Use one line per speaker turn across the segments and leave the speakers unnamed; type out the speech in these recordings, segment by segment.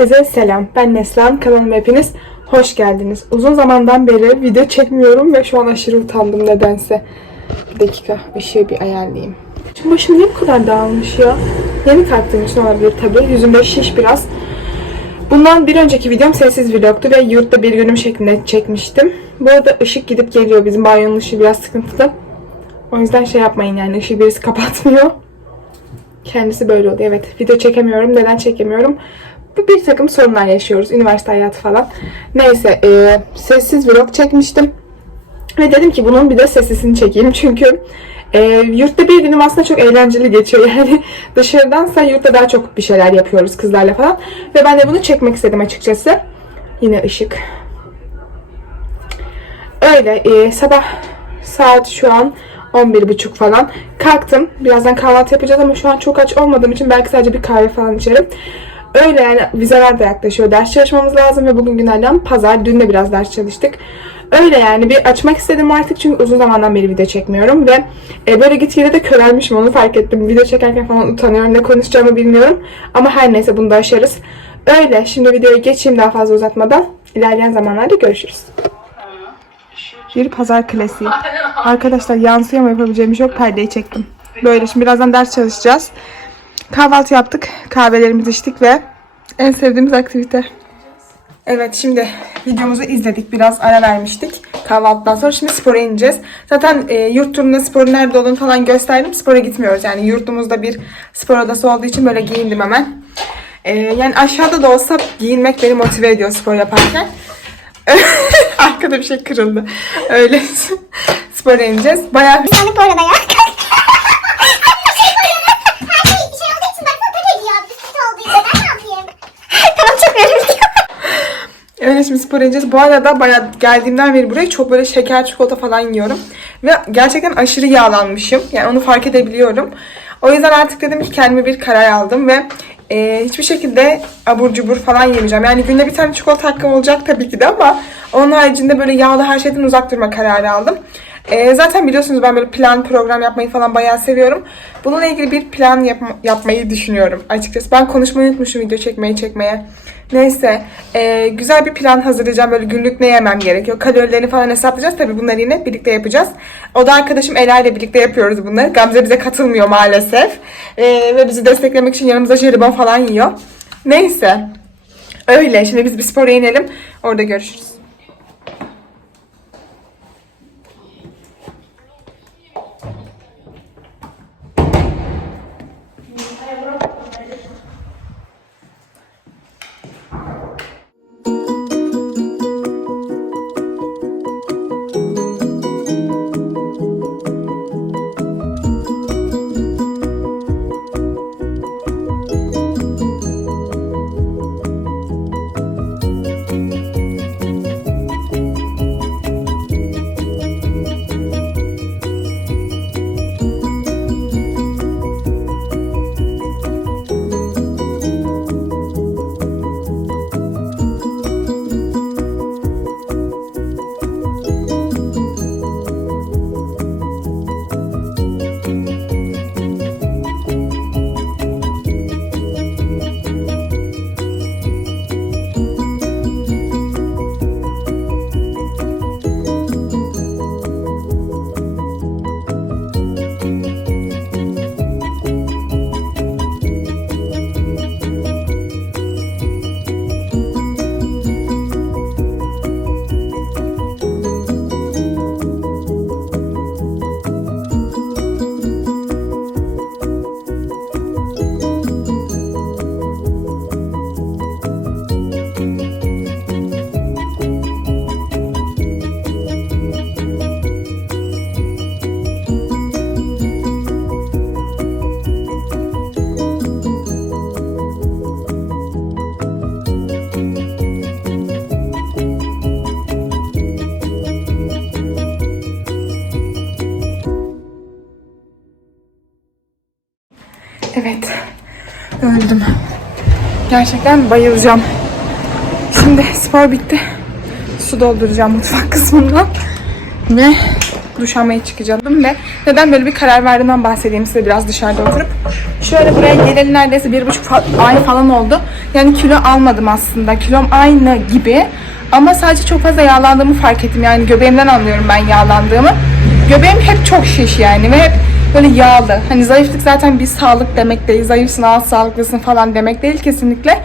Herkese selam. Ben Neslan. Kanalıma hepiniz hoş geldiniz. Uzun zamandan beri video çekmiyorum ve şu an aşırı utandım nedense. Bir dakika ışığı bir ayarlayayım. Şu başım niye bu kadar dağılmış ya? Yeni kalktığım için olabilir tabii. Yüzümde şiş biraz. Bundan bir önceki videom sessiz vlogtu ve yurtta bir günüm şeklinde çekmiştim. Bu arada ışık gidip geliyor. Bizim banyonun ışığı biraz sıkıntılı. O yüzden şey yapmayın yani ışığı birisi kapatmıyor. Kendisi böyle oluyor. Evet video çekemiyorum. Neden çekemiyorum? Bir, takım sorunlar yaşıyoruz. Üniversite hayatı falan. Neyse e, sessiz vlog çekmiştim. Ve dedim ki bunun bir de seslisini çekeyim. Çünkü e, yurtta bir günüm aslında çok eğlenceli geçiyor. Yani dışarıdansa yurtta daha çok bir şeyler yapıyoruz kızlarla falan. Ve ben de bunu çekmek istedim açıkçası. Yine ışık. Öyle e, sabah saat şu an 11.30 falan. Kalktım. Birazdan kahvaltı yapacağız ama şu an çok aç olmadığım için belki sadece bir kahve falan içerim. Öyle yani vizeler de yaklaşıyor. Ders çalışmamız lazım ve bugün günlerden pazar. Dün de biraz ders çalıştık. Öyle yani bir açmak istedim artık çünkü uzun zamandan beri video çekmiyorum ve e, böyle gitgide de körelmişim onu fark ettim. Video çekerken falan utanıyorum. Ne konuşacağımı bilmiyorum. Ama her neyse bunu da aşarız. Öyle şimdi videoya geçeyim daha fazla uzatmadan. İlerleyen zamanlarda görüşürüz. Bir pazar klasiği. Arkadaşlar yansıyor ama yapabileceğim bir şey yok. Perdeyi çektim. Böyle şimdi birazdan ders çalışacağız. Kahvaltı yaptık. Kahvelerimizi içtik ve en sevdiğimiz aktivite. Evet şimdi videomuzu izledik. Biraz ara vermiştik kahvaltıdan sonra. Şimdi spora ineceğiz. Zaten e, yurt turunda sporun nerede olduğunu falan gösterdim. Spora gitmiyoruz. Yani yurtumuzda bir spor odası olduğu için böyle giyindim hemen. E, yani aşağıda da olsa giyinmek beni motive ediyor spor yaparken. Arkada bir şey kırıldı. Öyle spora ineceğiz. Bayağı bir
Güzellik bu arada ya. Her şey şey olduğu için baksana tak ediyor. Bisküvit olduğu için ben ne yapayım? tamam çıkmıyorum.
Öyle şimdi spor ineceğiz. Bu arada bayağı geldiğimden beri buraya çok böyle şeker çikolata falan yiyorum. Ve gerçekten aşırı yağlanmışım. Yani onu fark edebiliyorum. O yüzden artık dedim ki kendime bir karar aldım ve e, hiçbir şekilde abur cubur falan yemeyeceğim. Yani günde bir tane çikolata hakkım olacak tabii ki de ama onun haricinde böyle yağlı her şeyden uzak durma kararı aldım. E, zaten biliyorsunuz ben böyle plan program yapmayı falan bayağı seviyorum. Bununla ilgili bir plan yapma- yapmayı düşünüyorum açıkçası. Ben konuşmayı unutmuşum video çekmeyi çekmeye. Neyse e, güzel bir plan hazırlayacağım. Böyle günlük ne yemem gerekiyor. Kalorilerini falan hesaplayacağız. Tabii bunları yine birlikte yapacağız. O da arkadaşım Ela ile birlikte yapıyoruz bunları. Gamze bize katılmıyor maalesef. E, ve bizi desteklemek için yanımıza jelibon falan yiyor. Neyse. Öyle. Şimdi biz bir spora inelim. Orada görüşürüz. Evet. Öldüm. Gerçekten bayılacağım. Şimdi spor bitti. Su dolduracağım mutfak kısmından. Ve duş almaya çıkacaktım ve neden böyle bir karar verdiğimden bahsedeyim size biraz dışarıda oturup. Şöyle buraya geleli neredeyse bir buçuk ay falan oldu. Yani kilo almadım aslında. Kilom aynı gibi. Ama sadece çok fazla yağlandığımı fark ettim. Yani göbeğimden anlıyorum ben yağlandığımı. Göbeğim hep çok şiş yani ve hep böyle yağlı. Hani zayıflık zaten bir sağlık demek değil. Zayıfsın, az sağlıklısın falan demek değil kesinlikle.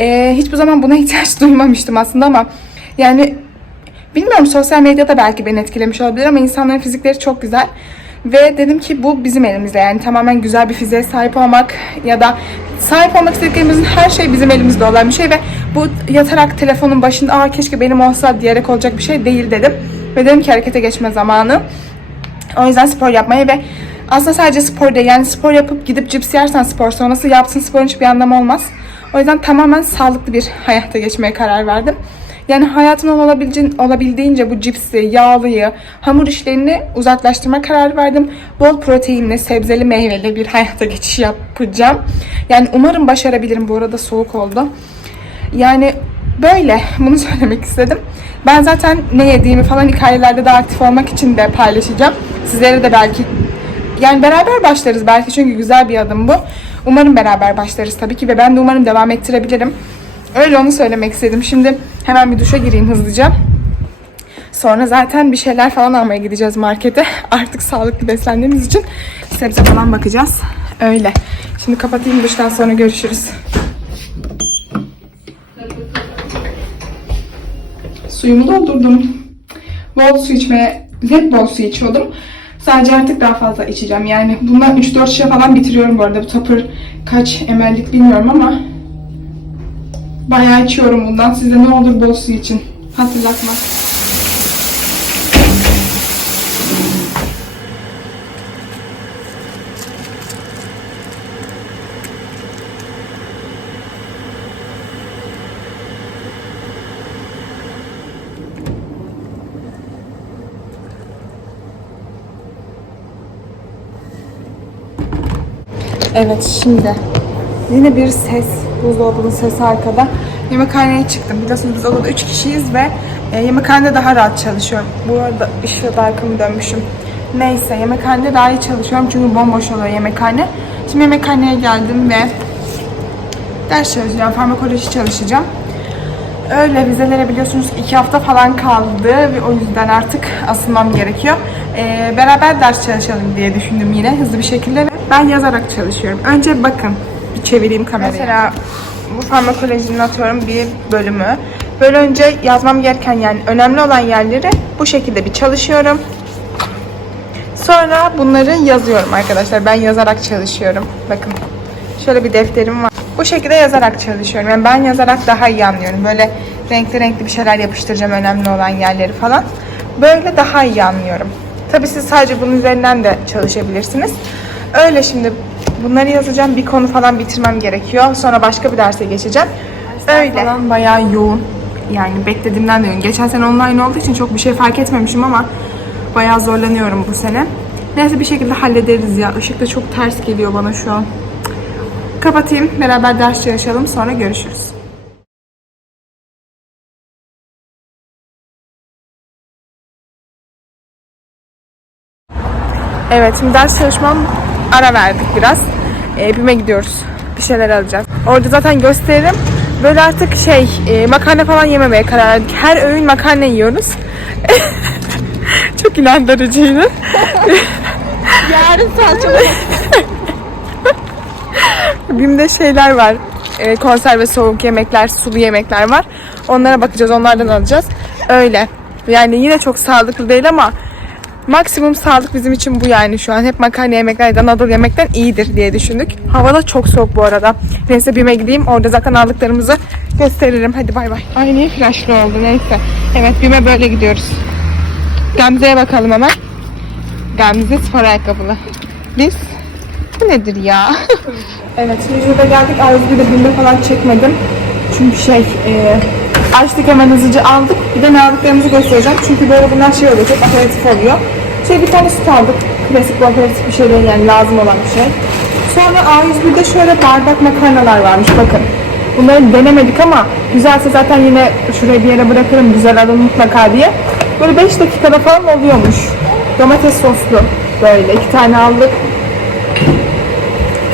Ee, hiçbir zaman buna ihtiyaç duymamıştım aslında ama yani bilmiyorum sosyal medyada belki beni etkilemiş olabilir ama insanların fizikleri çok güzel. Ve dedim ki bu bizim elimizde yani tamamen güzel bir fiziğe sahip olmak ya da sahip olmak istediklerimizin her şey bizim elimizde olan bir şey ve bu yatarak telefonun başında aa keşke benim olsa diyerek olacak bir şey değil dedim. Ve dedim ki harekete geçme zamanı. O yüzden spor yapmaya ve aslında sadece spor değil yani spor yapıp gidip cips yersen spor sonrası yaptığın sporun hiçbir anlamı olmaz. O yüzden tamamen sağlıklı bir hayata geçmeye karar verdim. Yani hayatımdan olabildiğince, bu cipsi, yağlıyı, hamur işlerini uzaklaştırma kararı verdim. Bol proteinli, sebzeli, meyveli bir hayata geçiş yapacağım. Yani umarım başarabilirim. Bu arada soğuk oldu. Yani böyle bunu söylemek istedim. Ben zaten ne yediğimi falan hikayelerde daha aktif olmak için de paylaşacağım. Sizlere de belki yani beraber başlarız belki çünkü güzel bir adım bu. Umarım beraber başlarız tabii ki ve ben de umarım devam ettirebilirim. Öyle onu söylemek istedim. Şimdi hemen bir duşa gireyim hızlıca. Sonra zaten bir şeyler falan almaya gideceğiz markete. Artık sağlıklı beslendiğimiz için sebze falan bakacağız. Öyle. Şimdi kapatayım duştan sonra görüşürüz. Suyumu doldurdum. Bol su içmeye, hep bol su içiyordum. Sadece artık daha fazla içeceğim. Yani bundan 3-4 şişe falan bitiriyorum bu arada. Bu tapır kaç ml'lik bilmiyorum ama bayağı içiyorum bundan. Size ne olur bol su için. Hatırlatma. Evet şimdi yine bir ses, buzdolabının sesi arkada. Yemekhaneye çıktım. Biliyorsunuz biz odada 3 kişiyiz ve e, yemekhanede daha rahat çalışıyorum. Bu arada ışığı da arkamı dönmüşüm. Neyse yemekhanede daha iyi çalışıyorum çünkü bomboş oluyor yemekhane. Şimdi yemekhaneye geldim ve ders çalışacağım, farmakoloji çalışacağım. Öyle vizelere biliyorsunuz ki iki hafta falan kaldı ve o yüzden artık asılmam gerekiyor. Ee, beraber ders çalışalım diye düşündüm yine hızlı bir şekilde. Ben yazarak çalışıyorum. Önce bakın, bir çevireyim kamerayı. Mesela bu farmakolojinin atıyorum bir bölümü. Böyle önce yazmam gereken yani önemli olan yerleri bu şekilde bir çalışıyorum. Sonra bunları yazıyorum arkadaşlar. Ben yazarak çalışıyorum. Bakın. Şöyle bir defterim var. Bu şekilde yazarak çalışıyorum. Yani ben yazarak daha iyi anlıyorum. Böyle renkli renkli bir şeyler yapıştıracağım önemli olan yerleri falan. Böyle daha iyi anlıyorum. Tabii siz sadece bunun üzerinden de çalışabilirsiniz. Öyle şimdi bunları yazacağım. Bir konu falan bitirmem gerekiyor. Sonra başka bir derse geçeceğim. Öyle. Falan bayağı yoğun. Yani beklediğimden de yoğun. Geçen sene online olduğu için çok bir şey fark etmemişim ama bayağı zorlanıyorum bu sene. Neyse bir şekilde hallederiz ya. Işık da çok ters geliyor bana şu an. Kapatayım. Beraber ders çalışalım. Sonra görüşürüz. Evet şimdi ders çalışmam ara verdik biraz. E, BİM'e gidiyoruz. Bir şeyler alacağız. Orada zaten gösteririm. Böyle artık şey e, makarna falan yememeye karar verdik. Her öğün makarna yiyoruz. Çok inandırıcıydı.
Yarın salçalı.
BİM'de şeyler var. E, konserve soğuk yemekler, sulu yemekler var. Onlara bakacağız, onlardan alacağız. Öyle. Yani yine çok sağlıklı değil ama maksimum sağlık bizim için bu yani şu an. Hep makarna yemeklerden, Anadolu yemekten iyidir diye düşündük. Hava da çok soğuk bu arada. Neyse BİM'e gideyim. Orada zaten aldıklarımızı gösteririm. Hadi bay bay. Ay niye flaşlı oldu neyse. Evet BİM'e böyle gidiyoruz. Gamze'ye bakalım hemen. Gamze spor ayakkabılı. Biz? Bu nedir ya? evet şimdi şurada geldik. Ayrıca de BİM'de falan çekmedim. Çünkü şey e, açtık hemen hızlıca aldık. Bir de ne aldıklarımızı göstereceğim. Çünkü böyle bunlar şey oluyor. Çok aperatif oluyor. Şey bir tane süt aldık. Klasik bu aperatif bir şey değil yani lazım olan bir şey. Sonra A101'de şöyle bardak makarnalar varmış bakın. Bunları denemedik ama güzelse zaten yine şuraya bir yere bırakırım güzel alın mutlaka diye. Böyle 5 dakikada falan oluyormuş. Domates soslu böyle iki tane aldık.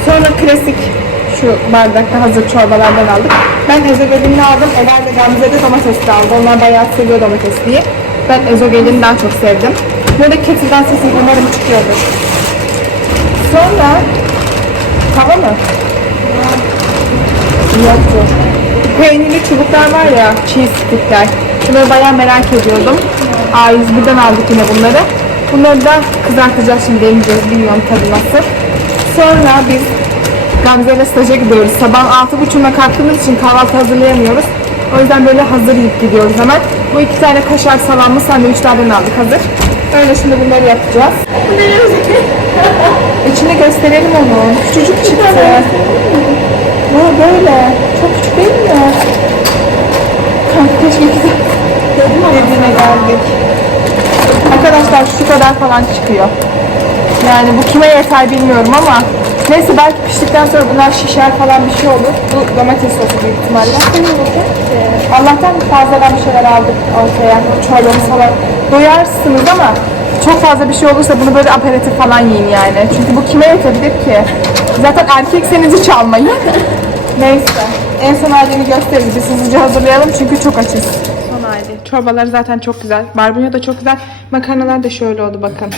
Sonra klasik şu bardakta hazır çorbalardan aldık. Ben ezogelinini aldım. Eder de Gamze de domatesli aldı. Onlar bayağı seviyor domatesliyi. Ben ezogelini daha çok sevdim. Burada kettle'dan sesim umarım çıkıyordur. Sonra tava mı? Yoktu. Peynirli çubuklar var ya, cheese stickler. Bunları bayağı merak ediyordum. A101'den aldık yine bunları. Bunları da kızartacağız şimdi deneyeceğiz. Bilmiyorum tadı nasıl. Sonra biz Gamze ile staja gidiyoruz. Sabah 6.30'da kalktığımız için kahvaltı hazırlayamıyoruz. O yüzden böyle hazır yiyip gidiyoruz hemen. Bu iki tane kaşar salamlı sandviçlerden aldık hazır. Öyle şimdi bunları yapacağız. İçini gösterelim onu. Küçücük çıktı. Bu böyle. Çok küçük değil mi? Kanka keşke güzel. Dediğine geldik. Arkadaşlar şu kadar falan çıkıyor. Yani bu kime yeter bilmiyorum ama neyse belki piştikten sonra bunlar şişer falan bir şey olur. Bu domates sosu büyük ihtimalle. Allah'tan fazladan bir şeyler aldık ortaya. Çorbamız falan. Doyarsınız ama çok fazla bir şey olursa bunu böyle aperatif falan yiyin yani. Çünkü bu kime yetebilir ki? Zaten erkekseniz hiç almayın. Neyse. En son halini gösteririz. Biz hızlıca hazırlayalım çünkü çok açız. Son hali. Çorbaları zaten çok güzel. Barbunya da çok güzel. Makarnalar da şöyle oldu bakın.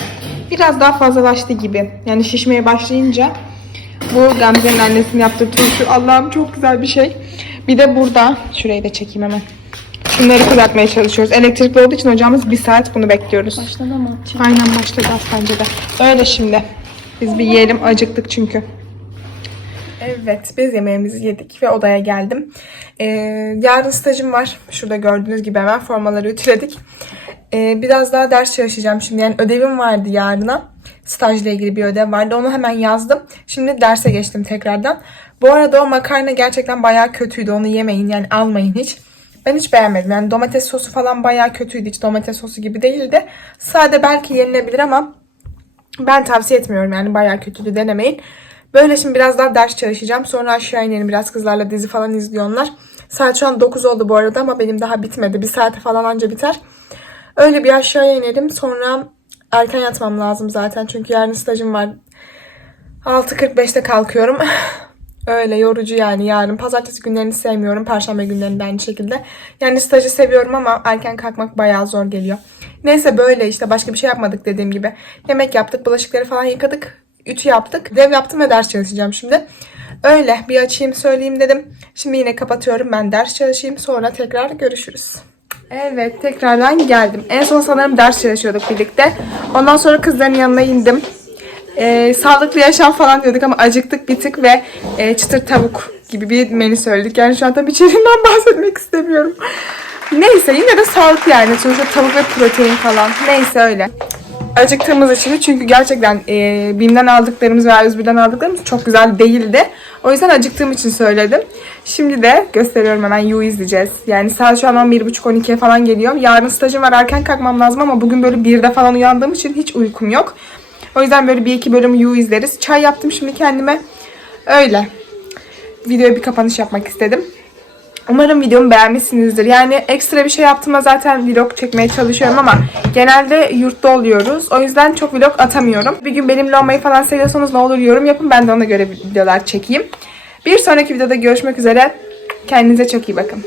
Biraz daha fazlalaştı gibi. Yani şişmeye başlayınca bu Gamze'nin annesinin yaptığı turşu. Allah'ım çok güzel bir şey. Bir de burada. Şurayı da çekeyim hemen. Şunları kızartmaya çalışıyoruz. Elektrikli olduğu için ocağımız bir saat bunu bekliyoruz.
Başladı mı?
Aynen başladı az bence de. Öyle şimdi. Biz bir yiyelim. Acıktık çünkü. Evet, biz yemeğimizi yedik ve odaya geldim. Ee, yarın stajım var. Şurada gördüğünüz gibi hemen formaları ütüledik. Ee, biraz daha ders çalışacağım şimdi. Yani ödevim vardı yarına. Stajla ilgili bir ödev vardı. Onu hemen yazdım. Şimdi derse geçtim tekrardan. Bu arada o makarna gerçekten bayağı kötüydü. Onu yemeyin yani almayın hiç. Ben hiç beğenmedim. Yani domates sosu falan bayağı kötüydü. Hiç domates sosu gibi değildi. Sade belki yenilebilir ama ben tavsiye etmiyorum yani bayağı kötüydü denemeyin. Böyle şimdi biraz daha ders çalışacağım. Sonra aşağı inelim biraz kızlarla dizi falan izliyorlar. Saat şu an 9 oldu bu arada ama benim daha bitmedi. Bir saate falan anca biter. Öyle bir aşağıya inelim. Sonra erken yatmam lazım zaten. Çünkü yarın stajım var. 6.45'te kalkıyorum. Öyle yorucu yani yarın. Pazartesi günlerini sevmiyorum. Perşembe günlerini de aynı şekilde. Yani stajı seviyorum ama erken kalkmak bayağı zor geliyor. Neyse böyle işte başka bir şey yapmadık dediğim gibi. Yemek yaptık, bulaşıkları falan yıkadık. Ütü yaptık. Dev yaptım ve ders çalışacağım şimdi. Öyle bir açayım söyleyeyim dedim. Şimdi yine kapatıyorum. Ben ders çalışayım. Sonra tekrar görüşürüz. Evet tekrardan geldim. En son sanırım ders çalışıyorduk birlikte. Ondan sonra kızların yanına indim. Ee, sağlıklı yaşam falan diyorduk ama acıktık bir tık ve e, çıtır tavuk gibi bir menü söyledik. Yani şu an tabii içeriğinden bahsetmek istemiyorum. Neyse yine de sağlıklı yani. Sonuçta tavuk ve protein falan. Neyse öyle. Acıktığımız için çünkü gerçekten e, BİM'den aldıklarımız ve A101'den aldıklarımız çok güzel değildi. O yüzden acıktığım için söyledim. Şimdi de gösteriyorum hemen You izleyeceğiz. Yani saat şu an 11.30-12'ye falan geliyor. Yarın stajım var erken kalkmam lazım ama bugün böyle 1'de falan uyandığım için hiç uykum yok. O yüzden böyle bir iki bölüm You izleriz. Çay yaptım şimdi kendime. Öyle. Videoya bir kapanış yapmak istedim. Umarım videomu beğenmişsinizdir. Yani ekstra bir şey yaptığımda zaten vlog çekmeye çalışıyorum ama genelde yurtta oluyoruz. O yüzden çok vlog atamıyorum. Bir gün benimle olmayı falan seviyorsanız ne olur yorum yapın. Ben de ona göre videolar çekeyim. Bir sonraki videoda görüşmek üzere. Kendinize çok iyi bakın.